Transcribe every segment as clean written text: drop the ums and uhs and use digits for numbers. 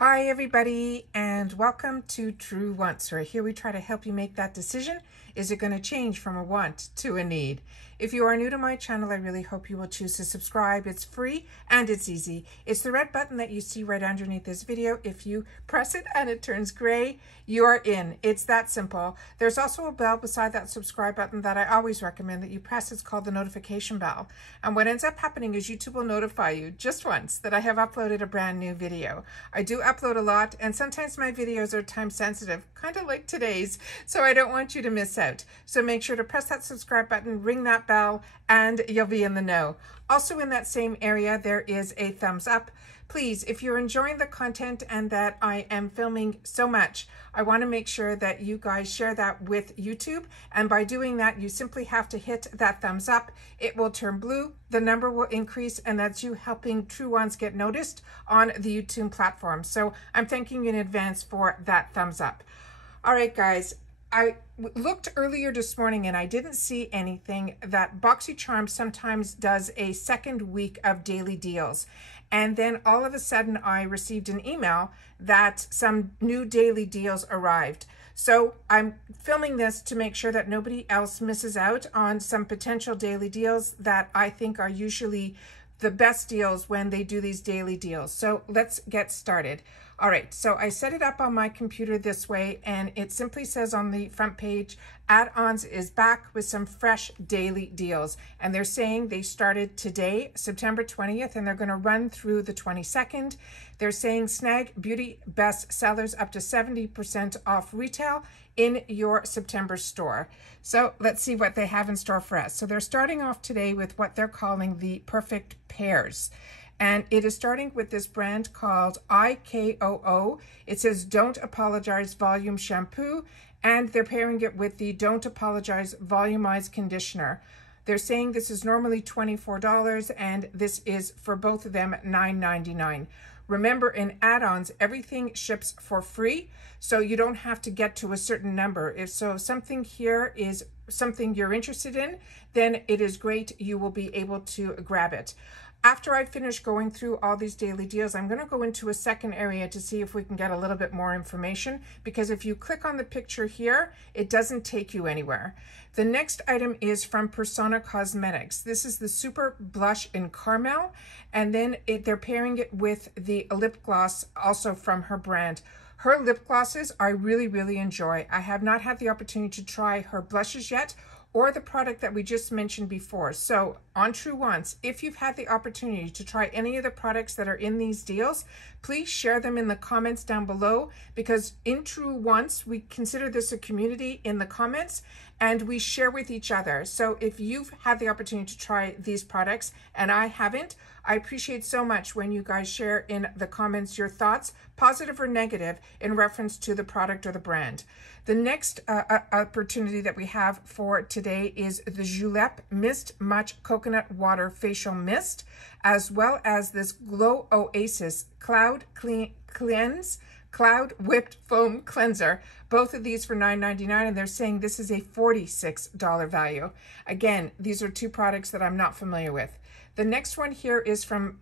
Hi everybody, and welcome to True Wants, where here we try to help you make that decision. Is it going to change from a want to a need? If you are new to my channel, I really hope you will choose to subscribe. It's free and it's easy. It's the red button that you see right underneath this video. If you press it and it turns gray, you are in. It's that simple. There's also a bell beside that subscribe button that I always recommend that you press. It's called the notification bell. And what ends up happening is YouTube will notify you just once that I have uploaded a brand new video. I do upload a lot, and sometimes my videos are time sensitive, kind of like today's, so I don't want you to miss out. So make sure to press that subscribe button, ring that bell, and you'll be in the know. Also in that same area, there is a thumbs up. Please, if you're enjoying the content and that I am filming so much, I want to make sure that you guys share that with YouTube. And by doing that, you simply have to hit that thumbs up. It will turn blue, the number will increase, and that's you helping True Ones get noticed on the YouTube platform. So I'm thanking you in advance for that thumbs up. All right, guys. I looked earlier this morning and I didn't see anything that Boxycharm sometimes does a second week of daily deals. And then all of a sudden I received an email that some new daily deals arrived. So I'm filming this to make sure that nobody else misses out on some potential daily deals that I think are usually the best deals when they do these daily deals. So let's get started. All right, so I set it up on my computer this way, and it simply says on the front page, Add-ons is back with some fresh daily deals. And they're saying they started today, September 20th, and they're gonna run through the 22nd. They're saying snag beauty best sellers up to 70% off retail in your September store. So let's see what they have in store for us. So they're starting off today with what they're calling the perfect pairs. And it is starting with this brand called IKOO. It says Don't Apologize Volume Shampoo, and they're pairing it with the Don't Apologize Volumized Conditioner. They're saying this is normally $24, and this is for both of them $9.99. Remember, in add-ons, everything ships for free, so you don't have to get to a certain number. If something here is something you're interested in, then it is great. You will be able to grab it. After I finish going through all these daily deals, I'm going to go into a second area to see if we can get a little bit more information, because if you click on the picture here, it doesn't take you anywhere. The next item is from Becca Cosmetics. This is the Super Blush in Caramel, and then they're pairing it with the lip gloss also from her brand. Her lip glosses I really enjoy. I have not had the opportunity to try her blushes yet, or the product that we just mentioned before. So on True Wants, if you've had the opportunity to try any of the products that are in these deals, please share them in the comments down below, because in True Wants, we consider this a community in the comments and we share with each other. So if you've had the opportunity to try these products and I haven't, I appreciate so much when you guys share in the comments your thoughts, positive or negative, in reference to the product or the brand. The next opportunity that we have for today is the Julep Mist Much Coconut Water Facial Mist, as well as this Glow Oasis Cloud Cleanse Cloud Whipped Foam Cleanser. Both of these for $9.99, and they're saying this is a $46 value. Again, these are two products that I'm not familiar with. The next one here is from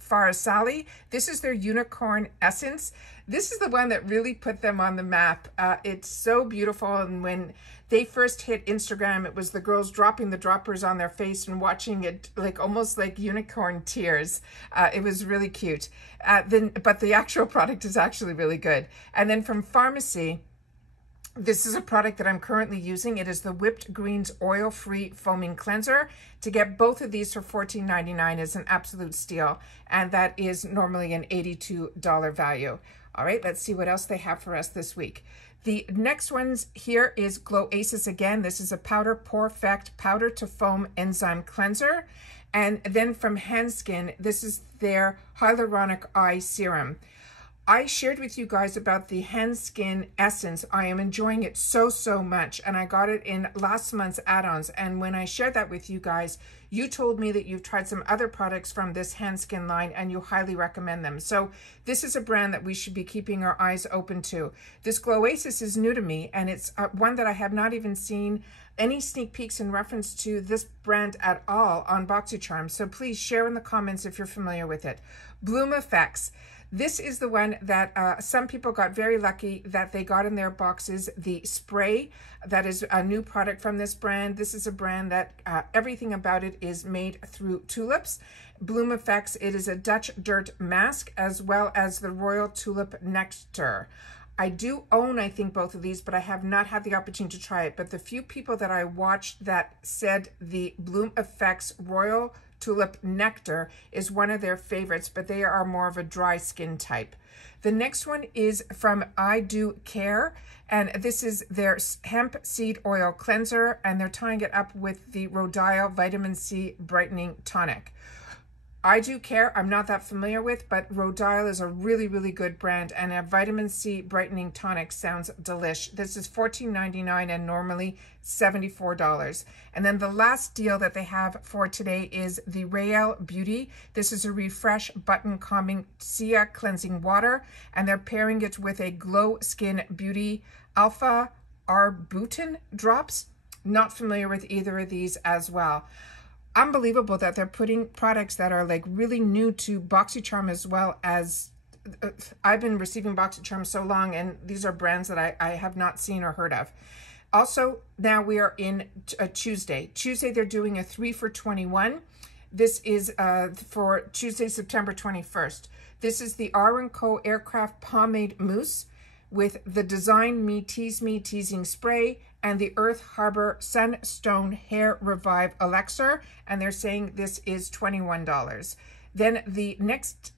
Farasali. This is their Unicorn Essence. This is the one that really put them on the map. It's so beautiful, and when they first hit Instagram, it was the girls dropping the droppers on their face and watching it like almost like unicorn tears. It was really cute. But the actual product is actually really good. And then from Pharmacy, this is a product that I'm currently using. It is the Whipped Greens Oil-Free Foaming Cleanser. To get both of these for $14.99 is an absolute steal, and that is normally an $82 value. All right, let's see what else they have for us this week. The next ones here is Glow Oasis again. This is a Powder Perfect Powder to Foam Enzyme Cleanser. And then from Handskin, this is their Hyaluronic Eye Serum. I shared with you guys about the Handskin Essence. I am enjoying it so much, and I got it in last month's add-ons. And when I shared that with you guys, you told me that you've tried some other products from this Handskin line and you highly recommend them. So this is a brand that we should be keeping our eyes open to. This Glow Oasis is new to me, and it's one that I have not even seen any sneak peeks in reference to this brand at all on Boxycharm. So please share in the comments if you're familiar with it. Bloomfx. This is the one that some people got very lucky that they got in their boxes, the spray. That is a new product from this brand. This is a brand that everything about it is made through tulips. Bloomfx, it is a Dutch dirt mask as well as the Royal Tulip Nectar. I do own, I think, both of these, but I have not had the opportunity to try it. But the few people that I watched that said the Bloomfx Royal Tulip Nectar is one of their favorites, but they are more of a dry skin type. The next one is from I Do Care, and this is their hemp seed oil cleanser, and they're tying it up with the Rhodiola Vitamin C Brightening Tonic. I Do Care, I'm not that familiar with, but Rhodiola is a really, really good brand, and a vitamin C brightening tonic sounds delish. This is $14.99 and normally $74. And then the last deal that they have for today is the Rael Beauty. This is a Refresh Button Calming Sia Cleansing Water, and they're pairing it with a Glow Skin Beauty Alpha Arbutin Drops. Not familiar with either of these as well. Unbelievable that they're putting products that are like really new to Boxycharm, as well as I've been receiving Boxycharm so long, and these are brands that I have not seen or heard of. Also, now we are in Tuesday. Tuesday, they're doing a 3 for $21. This is for Tuesday, September 21st. This is the R & Co Aircraft Pomade Mousse with the Design Me Tease Me Teasing Spray and the Earth Harbor Sunstone Hair Revive Elixir, and they're saying this is $21. Then the next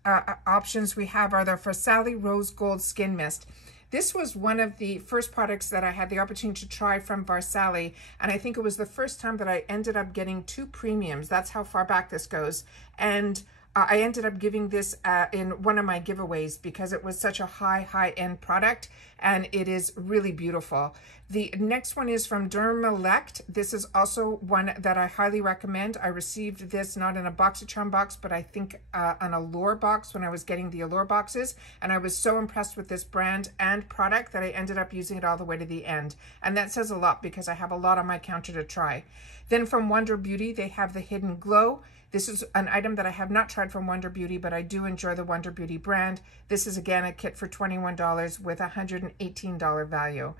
options we have are the Farsali Rose Gold Skin Mist. This was one of the first products that I had the opportunity to try from Farsali, and I think it was the first time that I ended up getting 2 premiums. That's how far back this goes. And I ended up giving this in one of my giveaways because it was such a high-end product, and it is really beautiful. The next one is from Dermalect. This is also one that I highly recommend. I received this not in a Boxycharm box, but I think an Allure box when I was getting the Allure boxes, and I was so impressed with this brand and product that I ended up using it all the way to the end. And that says a lot because I have a lot on my counter to try. Then from Wonder Beauty, they have the Hidden Glow. This is an item that I have not tried from Wonder Beauty, but I do enjoy the Wonder Beauty brand. This is again a kit for $21 with a $118 value.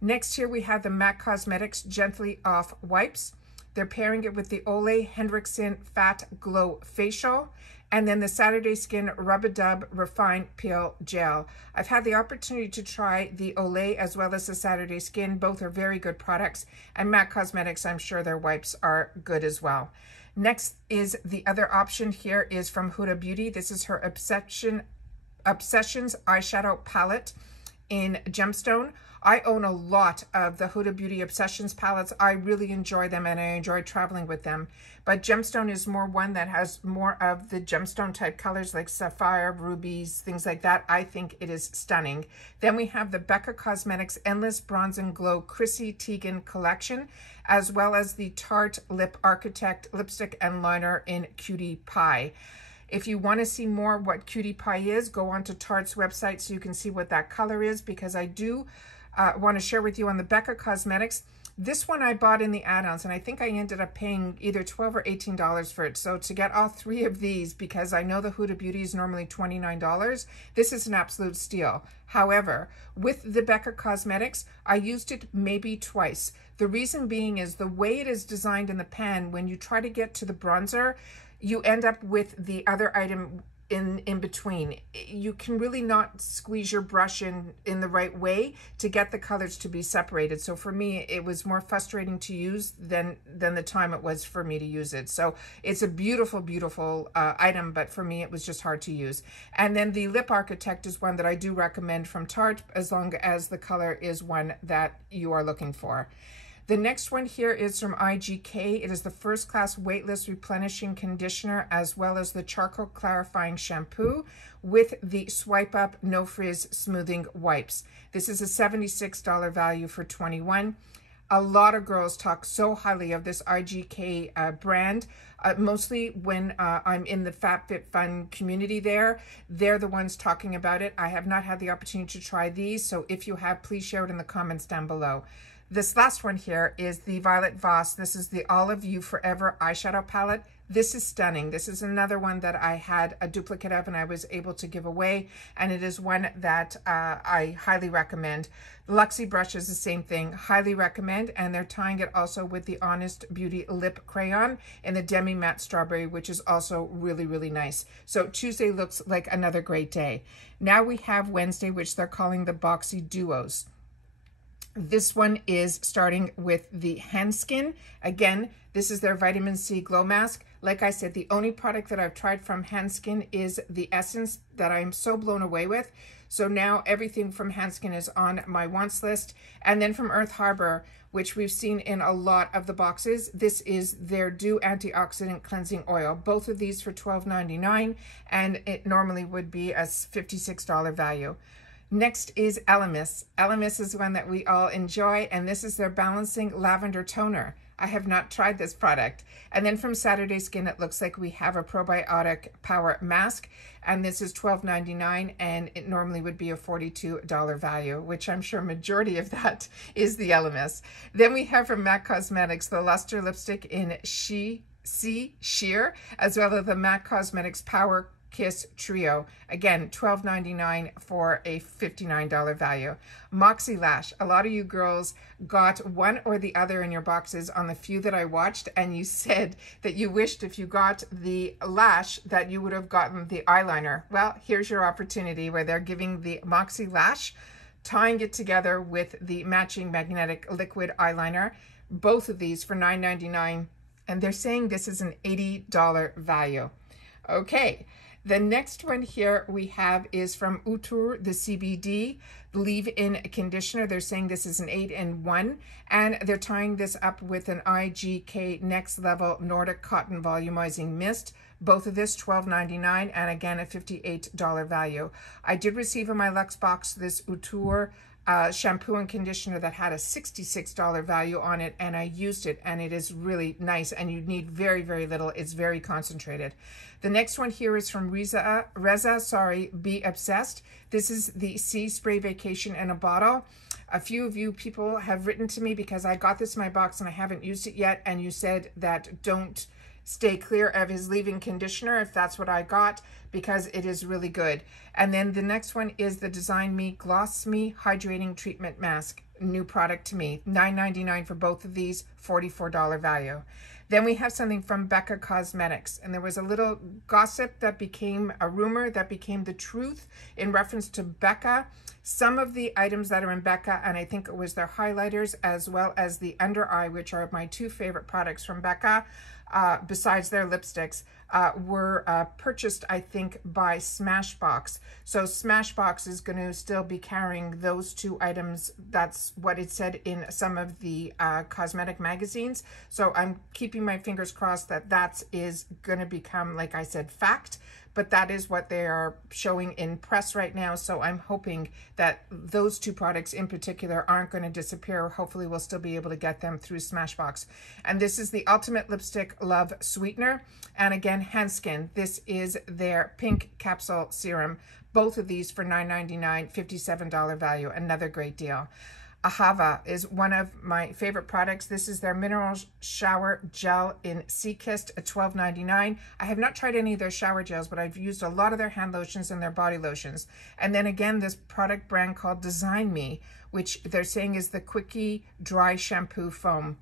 Next here we have the MAC Cosmetics Gently Off Wipes. They're pairing it with the Ole Henriksen Fat Glow Facial, and then the Saturday Skin Rub-a-Dub Refine Peel Gel. I've had the opportunity to try the Olay as well as the Saturday Skin. Both are very good products, and MAC Cosmetics, I'm sure their wipes are good as well. Next is the other option here is from Huda Beauty. This is her Obsessions eyeshadow palette in Gemstone. I own a lot of the Huda Beauty Obsessions palettes. I really enjoy them and I enjoy traveling with them. But Gemstone is more one that has more of the gemstone type colors like sapphire, rubies, things like that. I think it is stunning. Then we have the Becca Cosmetics Endless Bronze and Glow Chrissy Teigen collection, as well as the Tarte Lip Architect lipstick and liner in Cutie Pie. If you want to see more what Cutie Pie is, go on to Tarte's website so you can see what that color is, because I do want to share with you on the Becca Cosmetics. This one I bought in the add-ons, and I think I ended up paying either $12 or $18 for it. So to get all 3 of these, because I know the Huda Beauty is normally $29, this is an absolute steal. However, with the Becca Cosmetics, I used it maybe twice. The reason being is the way it is designed in the pan, when you try to get to the bronzer, you end up with the other item in between. You can really not squeeze your brush in the right way to get the colors to be separated. So for me, it was more frustrating to use than the time it was for me to use it. So it's a beautiful, beautiful item, but for me, it was just hard to use. And then the Lip Architect is one that I do recommend from Tarte, as long as the color is one that you are looking for. The next one here is from IGK. It is the First Class Weightless Replenishing Conditioner, as well as the Charcoal Clarifying Shampoo with the Swipe Up No Frizz Smoothing Wipes. This is a $76 value for $21. A lot of girls talk so highly of this IGK brand. Mostly when I'm in the FabFitFun community there, they're the ones talking about it. I have not had the opportunity to try these, so if you have, please share it in the comments down below. This last one here is the Violet Voss. This is the Olive You Forever eyeshadow palette. This is stunning. This is another one that I had a duplicate of and I was able to give away, and it is one that I highly recommend. The Luxie brush is the same thing, highly recommend, and they're tying it also with the Honest Beauty Lip Crayon in the Demi Matte Strawberry, which is also really, really nice. So Tuesday looks like another great day. Now we have Wednesday, which they're calling the Boxy Duos. This one is starting with the Hand Skin. Again, this is their Vitamin C Glow Mask. Like I said, the only product that I've tried from Hand Skin is the Essence that I'm so blown away with. So now everything from Hand Skin is on my wants list. And then from Earth Harbor, which we've seen in a lot of the boxes, this is their Dew Antioxidant Cleansing Oil. Both of these for $12.99, and it normally would be a $56 value. Next is Elemis. Elemis is one that we all enjoy, and this is their Balancing Lavender Toner. I have not tried this product. And then from Saturday Skin, it looks like we have a Probiotic Power Mask, and this is $12.99, and it normally would be a $42 value, which I'm sure majority of that is the Elemis. Then we have from MAC Cosmetics the Luster Lipstick in Sheer, as well as the MAC Cosmetics Power Kiss Trio. Again, $12.99 for a $59 value. Moxie Lash. A lot of you girls got one or the other in your boxes on the few that I watched, and you said that you wished if you got the lash that you would have gotten the eyeliner. Well, here's your opportunity where they're giving the Moxie Lash, tying it together with the matching magnetic liquid eyeliner. Both of these for $9.99, and they're saying this is an $80 value. Okay. The next one here we have is from ULTA, the CBD Leave-In Conditioner. They're saying this is an 8-in-1, and they're tying this up with an IGK Next Level Nordic Cotton Volumizing Mist. Both of this $12.99, and again a $58 value. I did receive in my Luxe box this ULTA shampoo and conditioner that had a $66 value on it, and I used it, and it is really nice, and you need very, very little. It's very concentrated. The next one here is from Reza, Be Obsessed. This is the Sea Spray Vacation in a Bottle. A few of you people have written to me because I got this in my box and I haven't used it yet, and you said that don't stay clear of his leave-in conditioner if that's what I got, because it is really good. And then the next one is the Design Me Gloss Me Hydrating Treatment Mask. New product to me. $9.99 for both of these, $44 value. Then we have something from Becca Cosmetics, and there was a little gossip that became a rumor that became the truth in reference to Becca. Some of the items that are in Becca, and I think it was their highlighters as well as the under eye, which are my two favorite products from Becca, besides their lipsticks, were purchased, I think, by Smashbox. So Smashbox is going to still be carrying those two items. That's what it said in some of the cosmetic magazines. So I'm keeping my fingers crossed that that is going to become, like I said, fact. But that is what they are showing in press right now. So I'm hoping that those two products in particular aren't going to disappear. Hopefully we'll still be able to get them through Smashbox. And this is the Ultimate Lipstick Love Sweetener. And again, Hand Skin. This is their Pink Capsule Serum. Both of these for $9.99, $57 value. Another great deal. Ahava is one of my favorite products. This is their Mineral Shower Gel in Sea Kissed at $12.99. I have not tried any of their shower gels, but I've used a lot of their hand lotions and their body lotions. And then again, this product brand called Design Me, which they're saying is the Quickie Dry Shampoo Foam.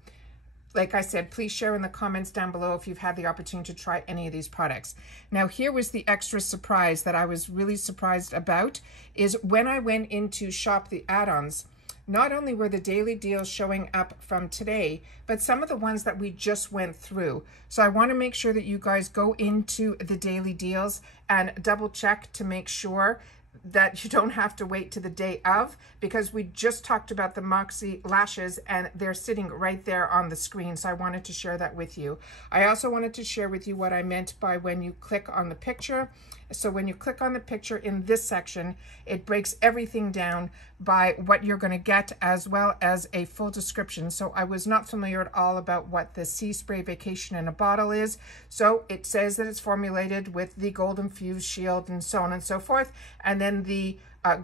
Like I said, please share in the comments down below if you've had the opportunity to try any of these products. Now, here was the extra surprise that I was really surprised about, is when I went in to shop the add-ons, not only were the daily deals showing up from today, but some of the ones that we just went through. So I want to make sure that you guys go into the daily deals and double check to make sure that you don't have to wait to the day of, because we just talked about the Moxie lashes and they're sitting right there on the screen. So I wanted to share that with you. I also wanted to share with you what I meant by when you click on the picture. So when you click on the picture in this section, it breaks everything down by what you're going to get, as well as a full description. So I was not familiar at all about what the Sea Spray Vacation in a Bottle is. So it says that it's formulated with the Gold Infused Shield and so on and so forth. And then the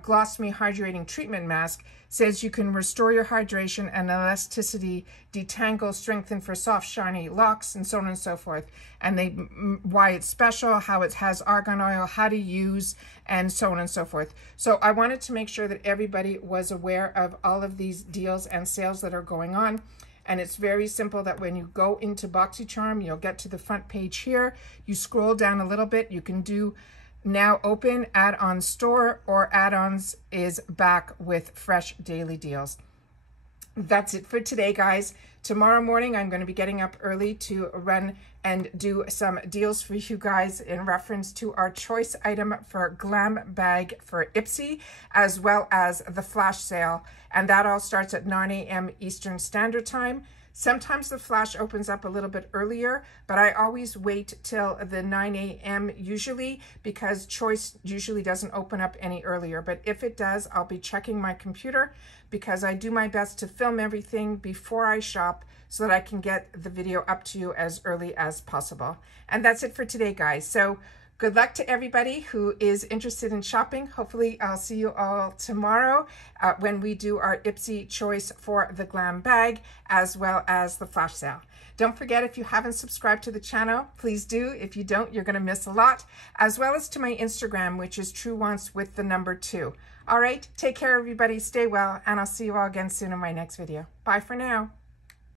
Gloss Me Hydrating Treatment Mask says you can restore your hydration and elasticity, detangle, strengthen for soft, shiny locks, and so on and so forth. And why it's special, how it has argan oil, how to use, and so on and so forth. So I wanted to make sure that everybody was aware of all of these deals and sales that are going on. And it's very simple that when you go into Boxycharm, you'll get to the front page here. You scroll down a little bit, you can do now open, add-on store, or add-ons is back with fresh daily deals. That's it for today, guys. Tomorrow morning, I'm going to be getting up early to run and do some deals for you guys in reference to our choice item for Glam Bag for Ipsy, as well as the flash sale. And that all starts at 9 a.m. Eastern Standard Time. Sometimes the flash opens up a little bit earlier, but I always wait till the 9 a.m. usually, because choice usually doesn't open up any earlier. But if it does, I'll be checking my computer, because I do my best to film everything before I shop so that I can get the video up to you as early as possible. And that's it for today, guys. So good luck to everybody who is interested in shopping. Hopefully I'll see you all tomorrow when we do our Ipsy choice for the Glam Bag, as well as the flash sale. Don't forget, if you haven't subscribed to the channel, please do. If you don't, you're gonna miss a lot, as well as to my Instagram, which is TrueWants with the number 2. All right, take care, everybody. Stay well, and I'll see you all again soon in my next video. Bye for now.